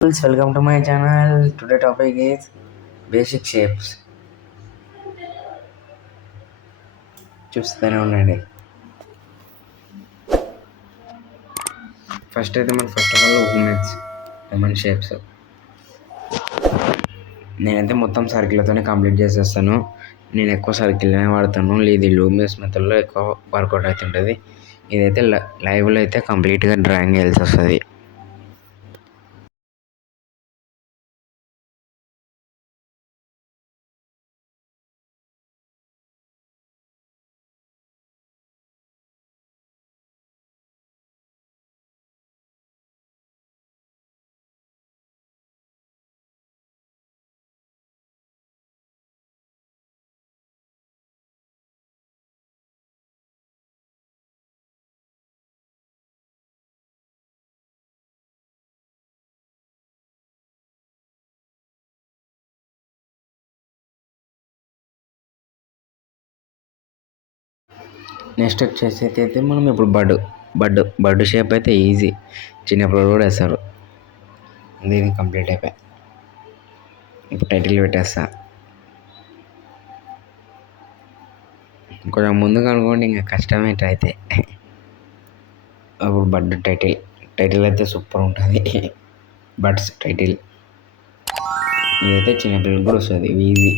Welcome to my channel. Today topic is basic shapes. చూస్తూనే ఉండండి. First of all women shapes నేనైతే మొత్తం సర్కిల్తోనే కంప్లీట్ చేసేస్తాను. నేను ఎక్కువ సర్కిల్నే వాడతాను. ఇది లూమినస్ మెథడ్లో ఎక్కువ వర్కౌట్ అవుతుంటుంది. ఇదైతే లైవ్లో అయితే కంప్లీట్గా డ్రాయింగ్ వేయాల్సి వస్తుంది. నెక్స్ట్ వచ్చేసి అయితే మనం ఇప్పుడు బర్డ్ షేప్ అయితే ఈజీ, చిన్నప్పుడు కూడా వేస్తారు. దీనికి కంప్లీట్ అయిపోయి ఇప్పుడు టైటిల్ పెట్టేస్తా. కొంచెం ముందుగా అనుకోండి, ఇంకా కష్టమే అయితే. అప్పుడు బర్డ్ టైటిల్ అయితే సూపర్ ఉంటుంది. బర్డ్స్ టైటిల్ ఇదైతే చిన్నపిల్లలకు కూడా వస్తుంది ఈజీ.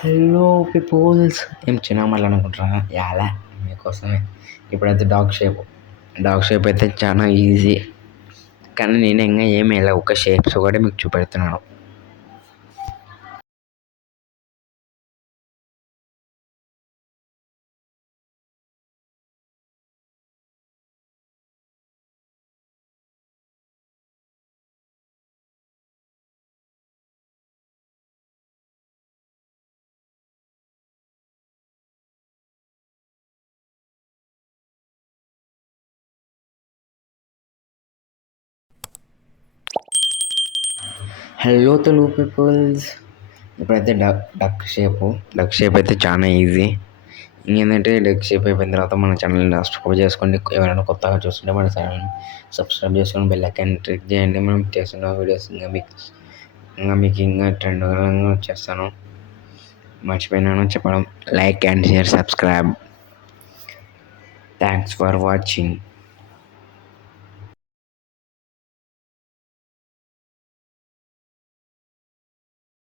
హలో పీపుల్స్, ఏం చిన్న అనుకుంటున్నా యాలా మీకోసమే. ఇప్పుడైతే డాగ్ షేప్ అయితే చాలా ఈజీ, కానీ నేను ఇంకా ఏమి ఇలా ఒక షేప్స్ కూడా మీకు చూపెడుతున్నాను. హలో తెలుగు పీపుల్స్, ఇప్పుడైతే డక్ షేప్ అయితే చాలా ఈజీ. ఇంకేంటంటే డక్ షేప్ అయిపోయిన తర్వాత మన ఛానల్ని సబ్స్క్రైబ్ చేసుకోండి. ఎవరైనా కొత్తగా చూస్తుంటే మన ఛానల్ని సబ్స్క్రైబ్ చేసుకొని బెల్ ఐకాన్ క్లిక్ చేయండి. మనం చేస్తున్న వీడియోస్ ఇంకా ట్రెండ్గా వచ్చేస్తాను. మర్చిపోయినాను చెప్పడం. Like and share, subscribe. Thanks for watching.